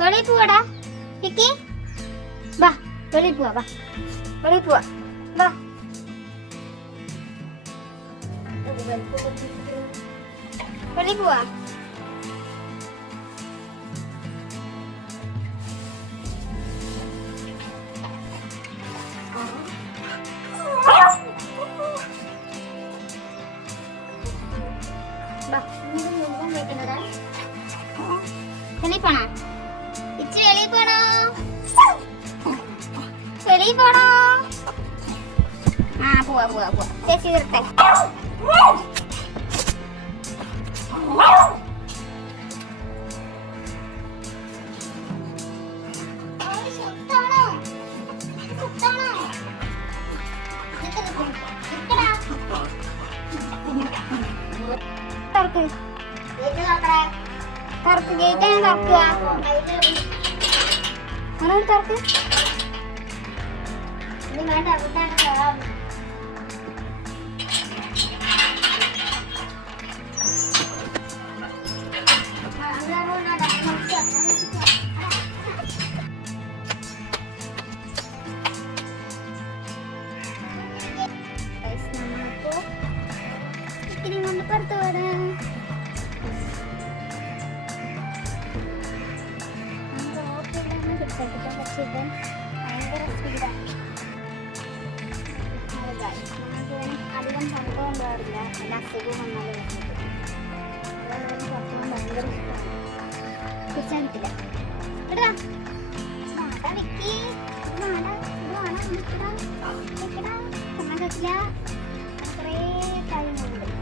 വെളിയിൽ പോവാടാ കിക്കി. വാ വെളിയിൽ പോവാ. വാ വെളിയിൽ പോവാ. വാ വെളിയിൽ പോവാ. വെളിയിൽ പോണോ? ഇച്ചിരി വെളിയിൽ പോണോ? വെളിയിൽ പോണോ? ആ പോവാ പോവാ പോവാ. ചേച്ചി നിർത്തേ. തുറക്ക് ഗേറ്റ് തുറക്കുക. അങ്ങനെ തുറക്ക്. കൊണ്ട് പുറത്ത് പോരാ. പക്ഷെ ഇവൻ ഭയങ്കര സ്പീഡാണ്. അധികം സംഭവം ഉണ്ടാവില്ല. എല്ലാ അസുഖവും വന്നാലും ഭയങ്കര ഇഷ്ടമാണ്. കുറിച്ചാൽ കിട്ടില്ല. എടാ വിക്കി കണ്ണ കത്തില്ല. കുറേ കാര്യങ്ങളുണ്ട്.